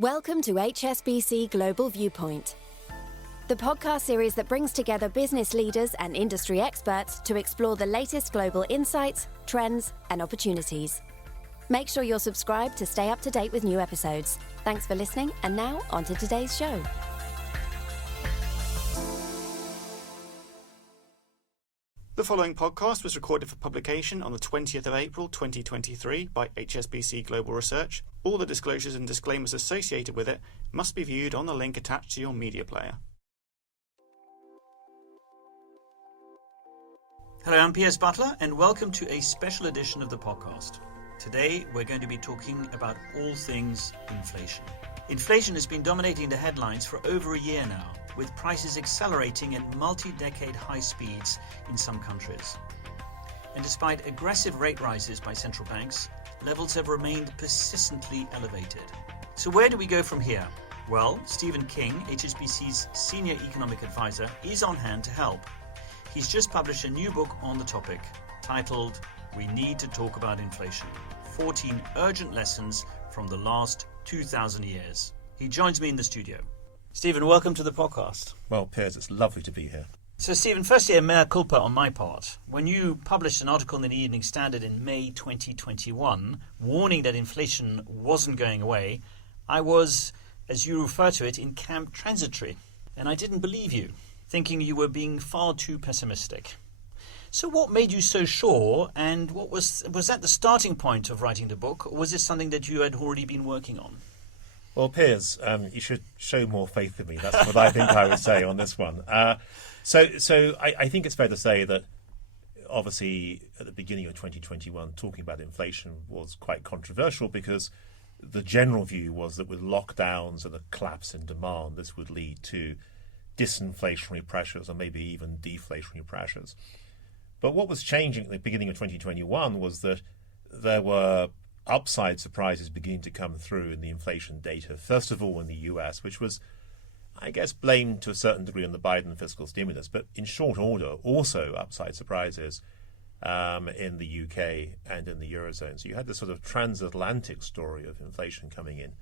Welcome to HSBC Global Viewpoint, the podcast series that brings together business leaders and industry experts to explore the latest global insights, trends, and opportunities. Make sure you're subscribed to stay up to date with new episodes. Thanks for listening, and now on to today's show. The following podcast was recorded for publication on the 20th of April 2023 by HSBC Global Research. All the disclosures and disclaimers associated with it must be viewed on the link attached to your media player. Hello, I'm Piers Butler, and welcome to a special edition of the podcast. Today, we're going to be talking about all things inflation. Inflation has been dominating the headlines for over a year now, with prices accelerating at multi-decade high speeds in some countries. And despite aggressive rate rises by central banks, levels have remained persistently elevated. So where do we go from here? Well, Stephen King, HSBC's senior economic advisor, is on hand to help. He's just published a new book on the topic, titled We Need to Talk About Inflation, 14 Urgent Lessons from the Last 2,000 Years. He joins me in the studio. Stephen, welcome to the podcast. Well, Piers, it's lovely to be here. So, Stephen, firstly, a mea culpa on my part. When you published an article in the Evening Standard in May 2021, warning that inflation wasn't going away, I was, as you refer to it, in camp transitory. And I didn't believe you, thinking you were being far too pessimistic. So what made you so sure, and what was that the starting point of writing the book, or was this something that you had already been working on? Well, Piers, you should show more faith in me. That's what I think I would say on this one. So I think it's fair to say that, obviously, at the beginning of 2021, talking about inflation was quite controversial because the general view was that with lockdowns and a collapse in demand, this would lead to disinflationary pressures or maybe even deflationary pressures. But what was changing at the beginning of 2021 was that there were upside surprises beginning to come through in the inflation data. First of all, in the US, which was, I guess, blamed to a certain degree on the Biden fiscal stimulus, but in short order, also upside surprises in the UK and in the Eurozone. So you had this sort of transatlantic story of inflation coming in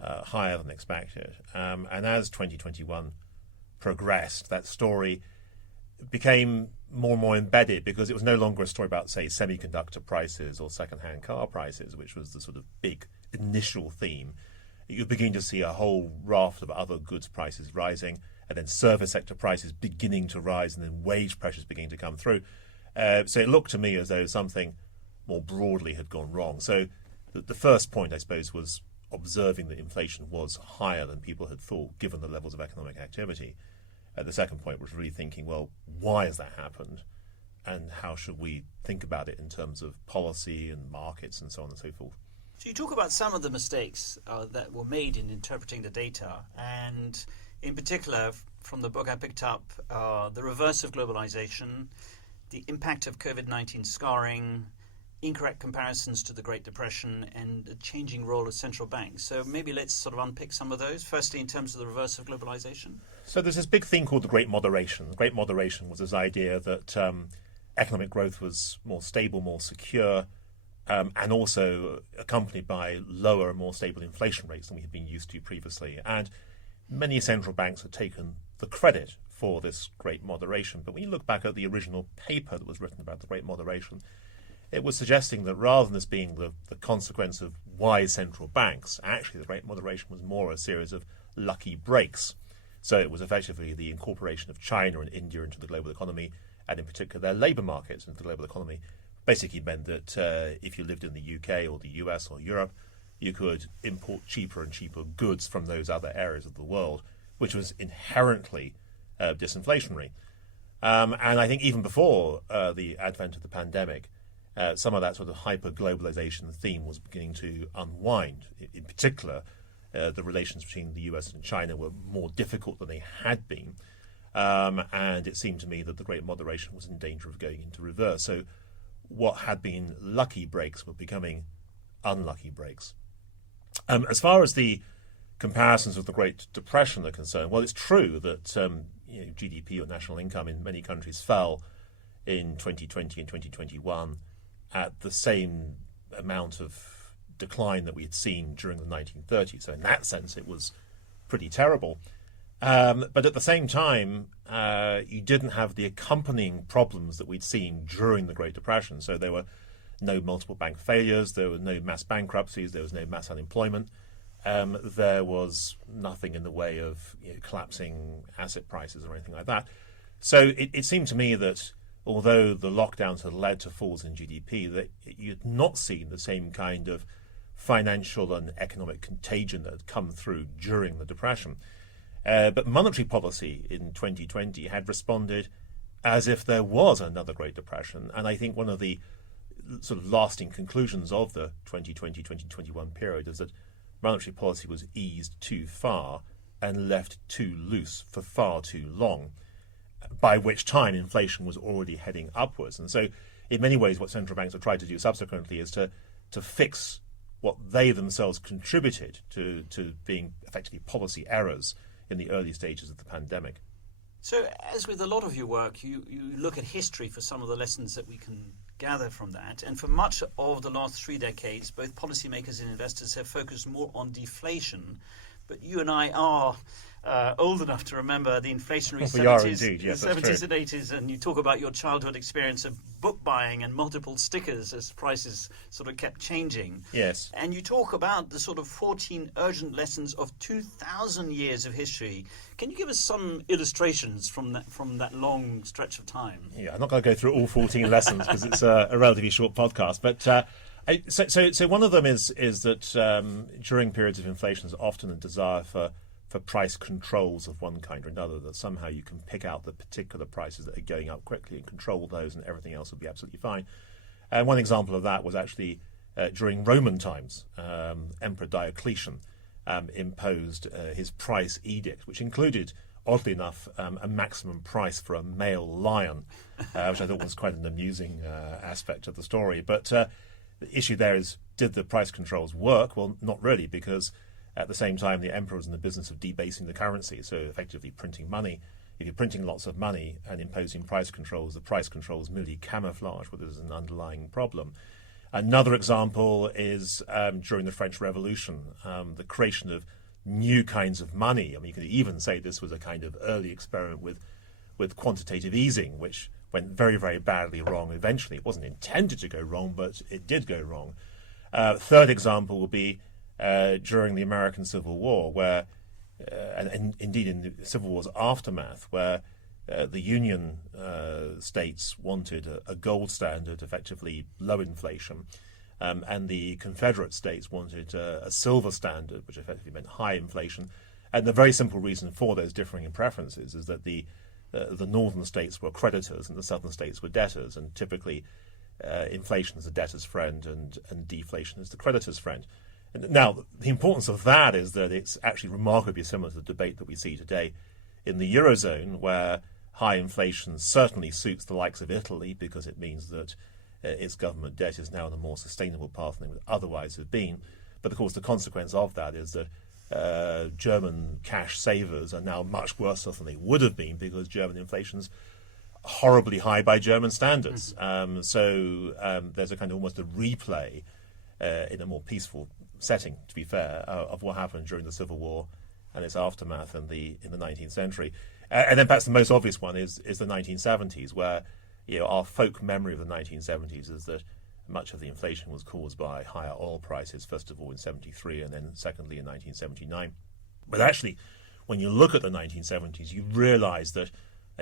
higher than expected. And as 2021 progressed, that story became more and more embedded because it was no longer a story about, say, semiconductor prices or second-hand car prices, which was the sort of big initial theme. You're beginning to see a whole raft of other goods prices rising, and then service sector prices beginning to rise, and then wage pressures beginning to come through. So it looked to me as though something more broadly had gone wrong. So the first point, I suppose, was observing that inflation was higher than people had thought, given the levels of economic activity. The second point was really thinking, well, why has that happened? And how should we think about it in terms of policy and markets and so on and so forth? So you talk about some of the mistakes that were made in interpreting the data. And in particular, from the book I picked up, the reverse of globalization, the impact of COVID-19 scarring, incorrect comparisons to the Great Depression, and the changing role of central banks. So maybe let's sort of unpick some of those. Firstly, in terms of the reverse of globalization. So there's this big thing called the Great Moderation. The Great Moderation was this idea that economic growth was more stable, more secure, and also accompanied by lower and more stable inflation rates than we had been used to previously. And many central banks had taken the credit for this Great Moderation. But when you look back at the original paper that was written about the Great Moderation, it was suggesting that rather than this being the consequence of wise central banks, actually the Great Moderation was more a series of lucky breaks. So it was effectively the incorporation of China and India into the global economy, and in particular their labour markets into the global economy, basically meant that if you lived in the UK or the US or Europe, you could import cheaper and cheaper goods from those other areas of the world, which was inherently disinflationary. And I think even before the advent of the pandemic, some of that sort of hyper-globalization theme was beginning to unwind. In particular, the relations between the US and China were more difficult than they had been. And it seemed to me that the Great Moderation was in danger of going into reverse. So what had been lucky breaks were becoming unlucky breaks. As far as the comparisons with the Great Depression are concerned, well, it's true that GDP or national income in many countries fell in 2020 and 2021 at the same amount of decline that we had seen during the 1930s. So in that sense, it was pretty terrible. But at the same time, you didn't have the accompanying problems that we'd seen during the Great Depression. So there were no multiple bank failures, there were no mass bankruptcies, there was no mass unemployment. There was nothing in the way of collapsing asset prices or anything like that. So it seemed to me that although the lockdowns had led to falls in GDP, that you'd not seen the same kind of financial and economic contagion that had come through during the Depression. But monetary policy in 2020 had responded as if there was another Great Depression. And I think one of the sort of lasting conclusions of the 2020-2021 period is that monetary policy was eased too far and left too loose for far too long, by which time inflation was already heading upwards. And so in many ways what central banks have tried to do subsequently is to fix what they themselves contributed to being effectively policy errors in the early stages of the pandemic. So as with a lot of your work, you look at history for some of the lessons that we can gather from that. And for much of the last 3 decades, both policymakers and investors have focused more on deflation. But you and I are old enough to remember the inflationary 70s, indeed, yes, the 70s and 80s, and you talk about your childhood experience of book buying and multiple stickers as prices sort of kept changing. Yes. And you talk about the sort of 14 urgent lessons of 2,000 years of history. Can you give us some illustrations from that long stretch of time? Yeah, I'm not going to go through all 14 lessons because it's a relatively short podcast, but so one of them is that during periods of inflation there's often a desire for price controls of one kind or another, that somehow you can pick out the particular prices that are going up quickly and control those and everything else will be absolutely fine. And one example of that was actually during Roman times. Emperor Diocletian imposed his price edict, which included, oddly enough, a maximum price for a male lion, which I thought was quite an amusing aspect of the story. But the issue there is, did the price controls work? Well, not really, because at the same time the emperor was in the business of debasing the currency, so effectively printing money. If you're printing lots of money and imposing price controls, the price controls merely camouflage what is an underlying problem. Another example is during the French Revolution, the creation of new kinds of money. I mean, you could even say this was a kind of early experiment with quantitative easing, which went very, very badly wrong eventually. It wasn't intended to go wrong, but it did go wrong. Third example will be during the American Civil War, where, and indeed in the Civil War's aftermath, where the Union states wanted a gold standard, effectively low inflation, and the Confederate states wanted a silver standard, which effectively meant high inflation. And the very simple reason for those differing preferences is that the northern states were creditors and the southern states were debtors, and typically inflation is the debtor's friend and deflation is the creditor's friend. Now, the importance of that is that it's actually remarkably similar to the debate that we see today in the Eurozone, where high inflation certainly suits the likes of Italy because it means that its government debt is now on a more sustainable path than it would otherwise have been. But of course, the consequence of that is that German cash savers are now much worse off than they would have been because German inflation's horribly high by German standards. So there's a kind of almost a replay in a more peaceful setting, to be fair, of what happened during the Civil War and its aftermath in the 19th century. And then perhaps the most obvious one is the 1970s, where our folk memory of the 1970s is that much of the inflation was caused by higher oil prices, first of all in 73 and then secondly in 1979. But actually, when you look at the 1970s, you realise that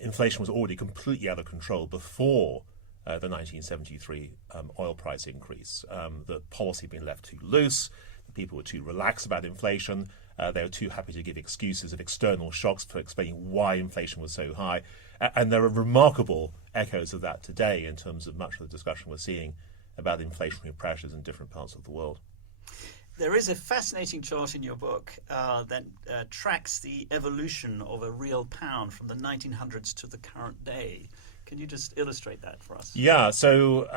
inflation was already completely out of control before the 1973 oil price increase. The policy had been left too loose, the people were too relaxed about inflation, they were too happy to give excuses of external shocks for explaining why inflation was so high. And there are remarkable echoes of that today in terms of much of the discussion we're seeing about inflationary pressures in different parts of the world. There is a fascinating chart in your book that tracks the evolution of a real pound from the 1900s to the current day. Can you just illustrate that for us? Yeah, so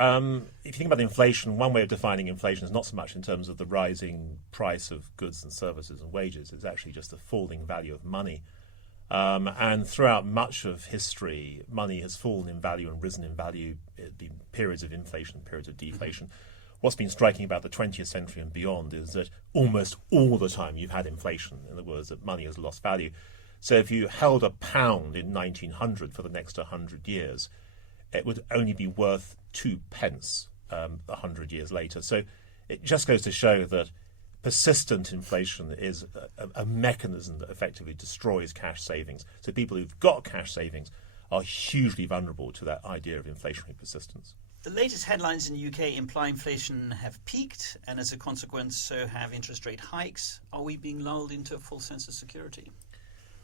if you think about inflation, one way of defining inflation is not so much in terms of the rising price of goods and services and wages, it's actually just the falling value of money. And throughout much of history, money has fallen in value and risen in value. There have been periods of inflation, periods of deflation. what's been striking about the 20th century and beyond is that almost all the time you've had inflation. In other words, that money has lost value. So if you held a pound in 1900 for the next 100 years, it would only be worth 2 pence 100 years later. So it just goes to show that persistent inflation is a mechanism that effectively destroys cash savings. So people who've got cash savings are hugely vulnerable to that idea of inflationary persistence. The latest headlines in the UK imply inflation have peaked, and as a consequence, so have interest rate hikes. Are we being lulled into a false sense of security?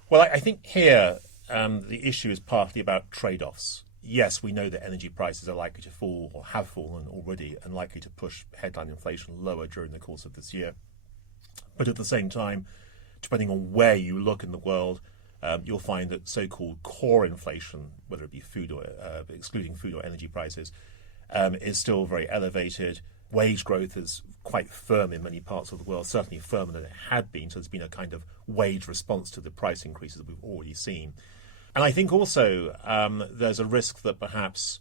Well, I think here the issue is partly about trade-offs. Yes, we know that energy prices are likely to fall or have fallen already and likely to push headline inflation lower during the course of this year. But at the same time, depending on where you look in the world, you'll find that so-called core inflation, whether it be food or excluding food or energy prices, is still very elevated. Wage growth is quite firm in many parts of the world, certainly firmer than it had been. So there's been a kind of wage response to the price increases that we've already seen. And I think also there's a risk that perhaps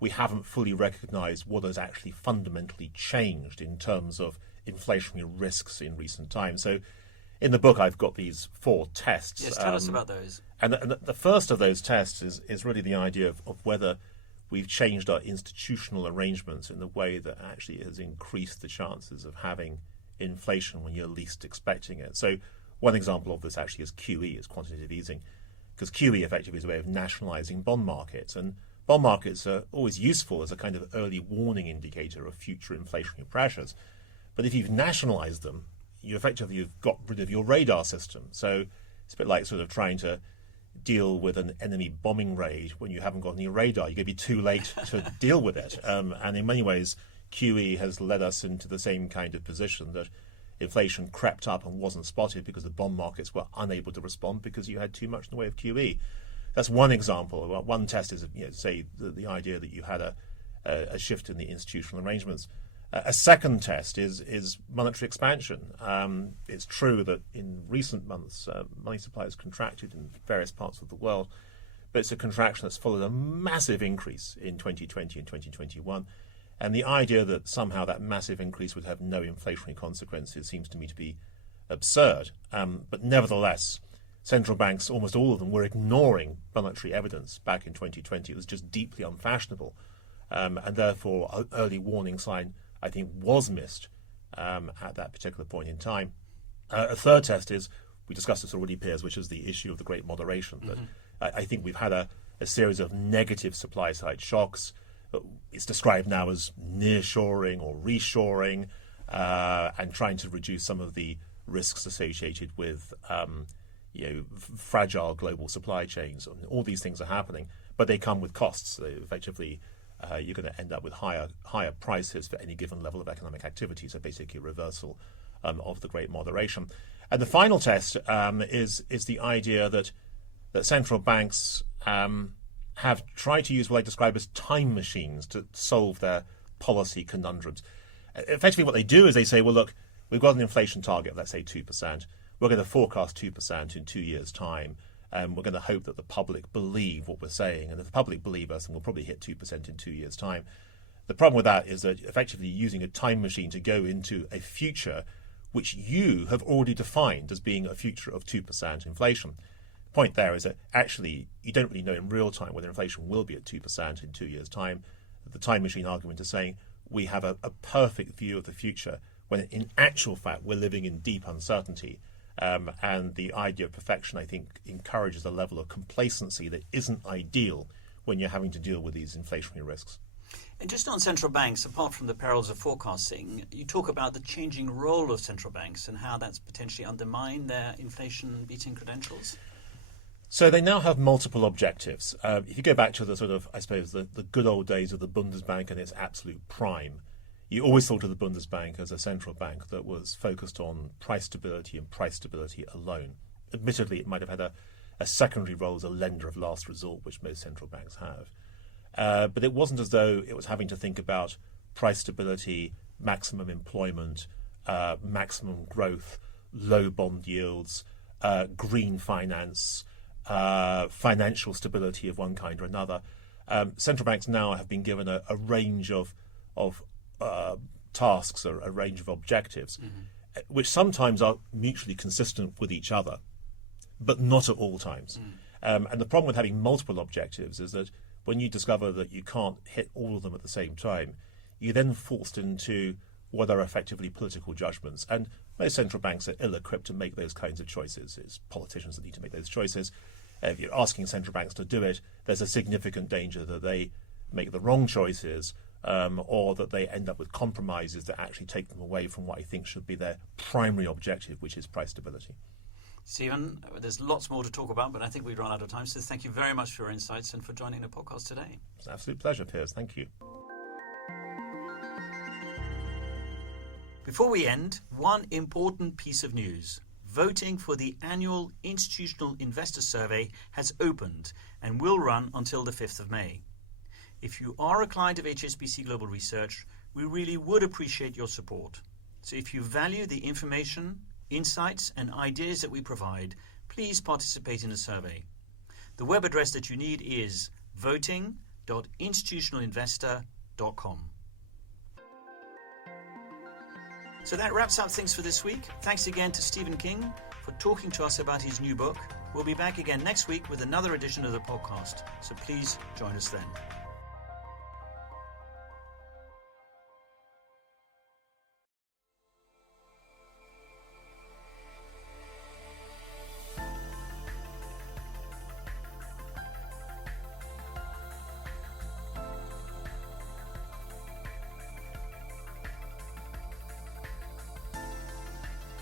we haven't fully recognised what has actually fundamentally changed in terms of inflationary risks in recent times. So in the book, I've got these 4 tests. Yes, tell us about those. And the first of those tests is really the idea of whether we've changed our institutional arrangements in the way that actually has increased the chances of having inflation when you're least expecting it. So one example of this actually is QE, is quantitative easing, because QE effectively is a way of nationalising bond markets. And bond markets are always useful as a kind of early warning indicator of future inflationary pressures. But if you've nationalised them, you've got rid of your radar system. So it's a bit like sort of trying to deal with an enemy bombing raid when you haven't got any radar. You're going to be too late to deal with it. And in many ways, QE has led us into the same kind of position that inflation crept up and wasn't spotted because the bond markets were unable to respond because you had too much in the way of QE. That's one example. One test is, say, the idea that you had a shift in the institutional arrangements. A second test is monetary expansion. It's true that in recent months, money supply has contracted in various parts of the world, but it's a contraction that's followed a massive increase in 2020 and 2021. And the idea that somehow that massive increase would have no inflationary consequences seems to me to be absurd. But nevertheless, central banks, almost all of them, were ignoring monetary evidence back in 2020. It was just deeply unfashionable. And therefore, an early warning sign, I think, was missed at that particular point in time. A third test is, we discussed this already, Piers, which is the issue of the great moderation. That I think we've had a series of negative supply-side shocks. It's described now as nearshoring or reshoring, and trying to reduce some of the risks associated with fragile global supply chains. All these things are happening, but they come with costs. Effectively, you're going to end up with higher prices for any given level of economic activity. So basically, a reversal of the great moderation. And the final test is the idea that central banks have tried to use what I describe as time machines to solve their policy conundrums. Effectively, what they do is they say, well, look, we've got an inflation target, let's say 2%. We're going to forecast 2% in 2 years' time. We're going to hope that the public believe what we're saying. And if the public believe us, then we'll probably hit 2% in 2 years' time. The problem with that is that effectively using a time machine to go into a future which you have already defined as being a future of 2% inflation. The point there is that actually you don't really know in real time whether inflation will be at 2% in 2 years' time. The time machine argument is saying we have a perfect view of the future when in actual fact we're living in deep uncertainty. And the idea of perfection, I think, encourages a level of complacency that isn't ideal when you're having to deal with these inflationary risks. And just on central banks, apart from the perils of forecasting, you talk about the changing role of central banks and how that's potentially undermined their inflation-beating credentials. So they now have multiple objectives. If you go back to the sort of, I suppose, the good old days of the Bundesbank and its absolute prime, you always thought of the Bundesbank as a central bank that was focused on price stability and price stability alone. Admittedly, it might have had a secondary role as a lender of last resort, which most central banks have. But it wasn't as though it was having to think about price stability, maximum employment, maximum growth, low bond yields, green finance, financial stability of one kind or another. Central banks now have been given a range of tasks, a range of objectives, which sometimes are mutually consistent with each other, but not at all times. And the problem with having multiple objectives is that when you discover that you can't hit all of them at the same time, you're then forced into what are effectively political judgments. And most central banks are ill-equipped to make those kinds of choices. It's politicians that need to make those choices. If you're asking central banks to do it, there's a significant danger that they make the wrong choices, or that they end up with compromises that actually take them away from what I think should be their primary objective, which is price stability. Stephen, there's lots more to talk about, but I think we've run out of time. So thank you very much for your insights and for joining the podcast today. It's an absolute pleasure, Piers. Thank you. Before we end, one important piece of news. Voting for the annual Institutional Investor Survey has opened and will run until the 5th of May. If you are a client of HSBC Global Research, we really would appreciate your support. So if you value the information, insights and ideas that we provide, please participate in the survey. The web address that you need is voting.institutionalinvestor.com. So that wraps up things for this week. Thanks again to Stephen King for talking to us about his new book. We'll be back again next week with another edition of the podcast, so please join us then.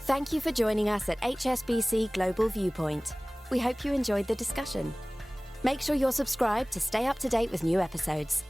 Thank you for joining us at HSBC Global Viewpoint. We hope you enjoyed the discussion. Make sure you're subscribed to stay up to date with new episodes.